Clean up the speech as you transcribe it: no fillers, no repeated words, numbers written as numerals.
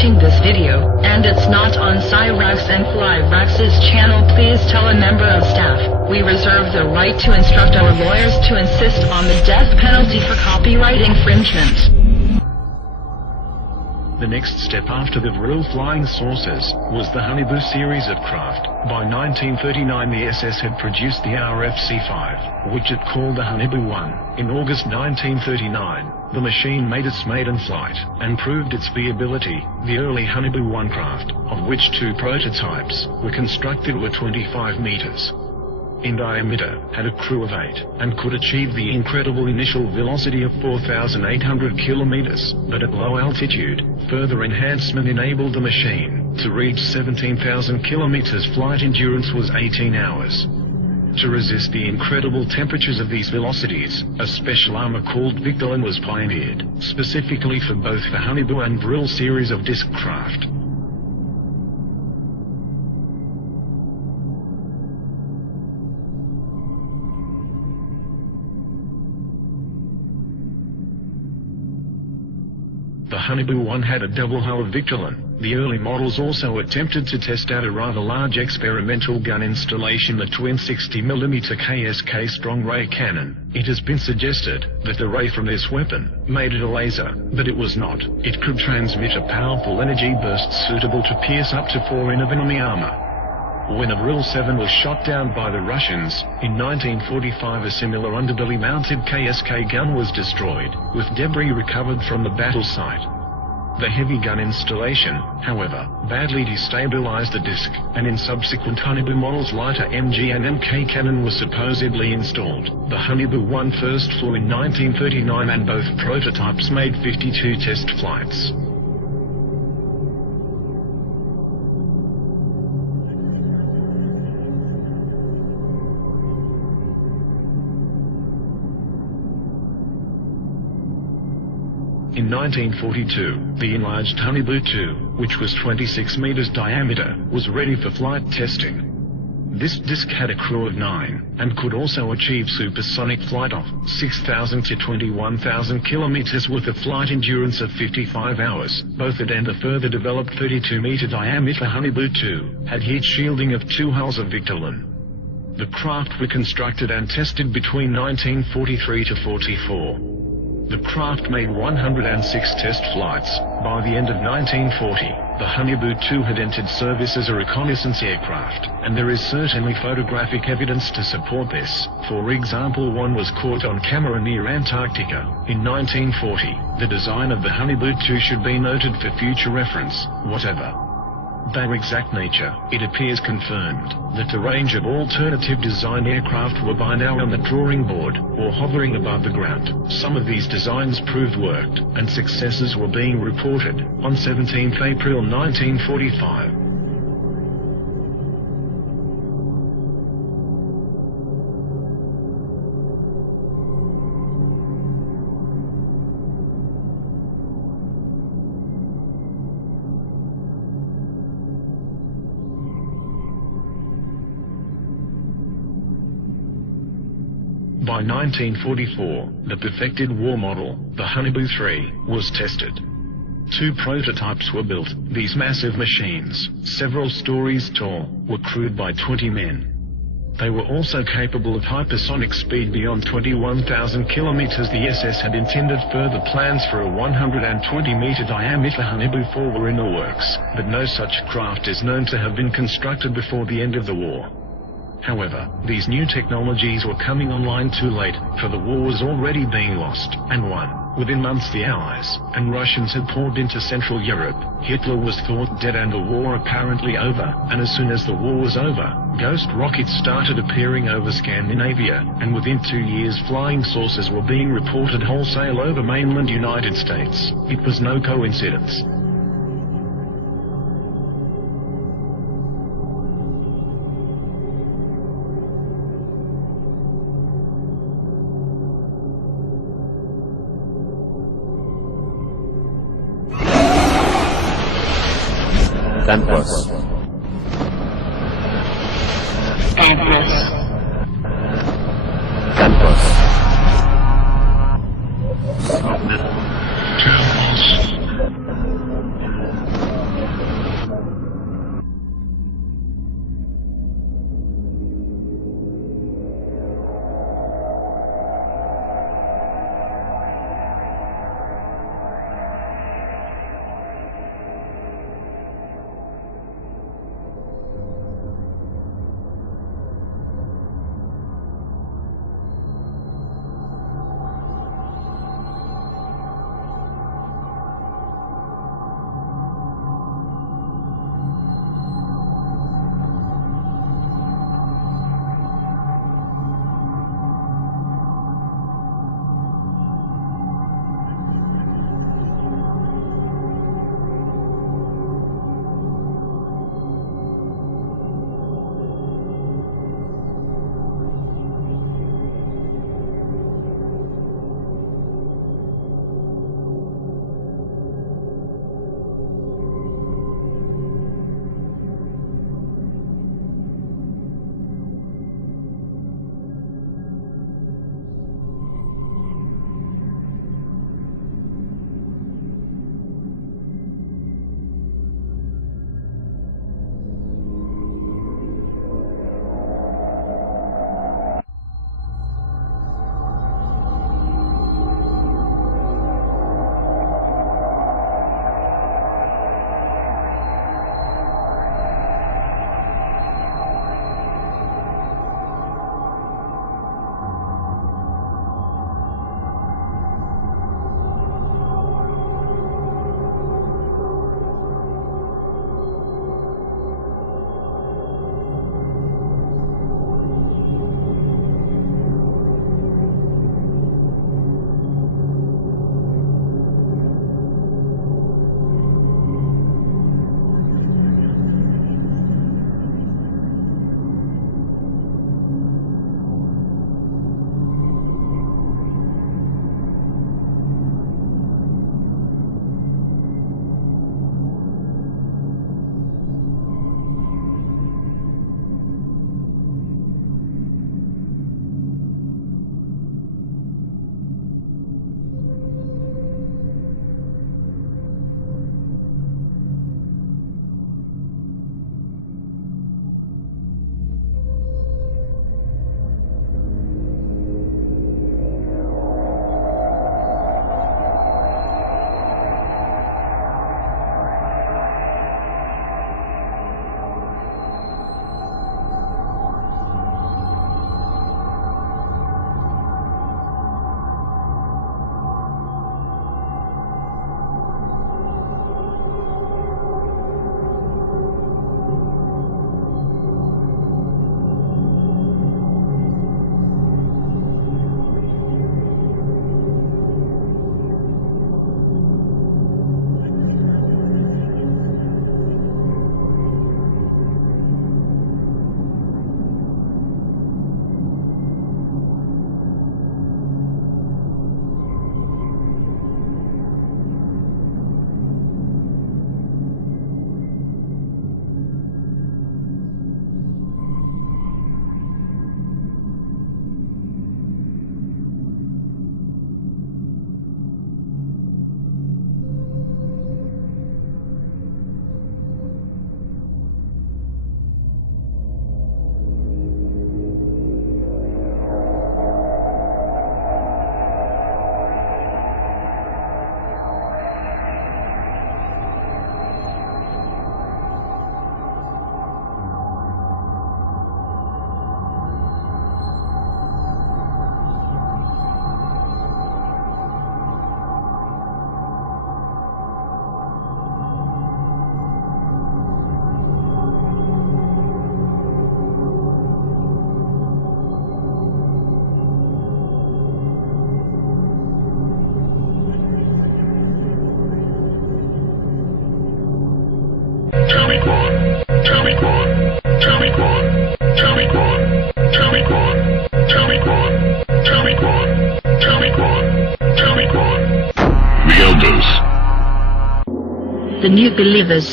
watching this video, and it's not on Cyrax and Flyrax's channel, please tell a member of staff. We reserve the right to instruct our lawyers to insist on the death penalty for copyright infringement. The next step after the Vril flying saucers was the Haunebu series of craft. By 1939 the SS had produced the RFC-5, which it called the Haunebu 1. In August 1939, the machine made its maiden flight, and proved its viability. The early Haunebu 1 craft, of which 2 prototypes were constructed, were 25 meters in diameter, had a crew of 8, and could achieve the incredible initial velocity of 4,800 kilometers, but at low altitude. Further enhancement enabled the machine to reach 17,000 kilometers. Flight endurance was 18 hours. To resist the incredible temperatures of these velocities, a special armor called Victolan was pioneered, specifically for both the Haunebu and Vril series of disc craft. The Haunebu 1 had a double hull of Victolan. The early models also attempted to test out a rather large experimental gun installation, the twin 60mm KSK strong ray cannon. It has been suggested that the ray from this weapon made it a laser, but it was not. It could transmit a powerful energy burst suitable to pierce up to 4 in of enemy armor. When a Vril 7 was shot down by the Russians in 1945, a similar underbelly-mounted KSK gun was destroyed, with debris recovered from the battle site. The heavy gun installation, however, badly destabilized the disc, and in subsequent Haunebu models lighter MG and MK cannon was supposedly installed. The Haunebu 1 first flew in 1939 and both prototypes made 52 test flights. In 1942, the enlarged Haunebu 2, which was 26 meters diameter, was ready for flight testing. This disc had a crew of 9, and could also achieve supersonic flight of 6,000 to 21,000 kilometers with a flight endurance of 55 hours. Both it and the further developed 32-meter diameter Haunebu 2 had heat shielding of 2 hulls of Victolan. The craft were constructed and tested between 1943 to 44. The craft made 106 test flights. By the end of 1940, the Haunebu 2 had entered service as a reconnaissance aircraft, and there is certainly photographic evidence to support this. For example, one was caught on camera near Antarctica in 1940. The design of the Haunebu 2 should be noted for future reference. Whatever their exact nature, it appears confirmed that a range of alternative design aircraft were by now on the drawing board, or hovering above the ground. Some of these designs proved worked, and successes were being reported. On 17 April 1945, by 1944, the perfected war model, the Haunebu 3, was tested. 2 prototypes were built. These massive machines, several stories tall, were crewed by 20 men. They were also capable of hypersonic speed beyond 21,000 kilometers. The SS had intended further plans for a 120-meter diameter Haunebu 4 were in the works, but no such craft is known to have been constructed before the end of the war. However, these new technologies were coming online too late, for the war was already being lost and won. Within months the Allies and Russians had poured into Central Europe. Hitler was thought dead and the war apparently over, and as soon as the war was over, ghost rockets started appearing over Scandinavia, and within 2 years flying saucers were being reported wholesale over mainland United States. It was no coincidence. Campus. Campus. Campus. Campus. The New Believers.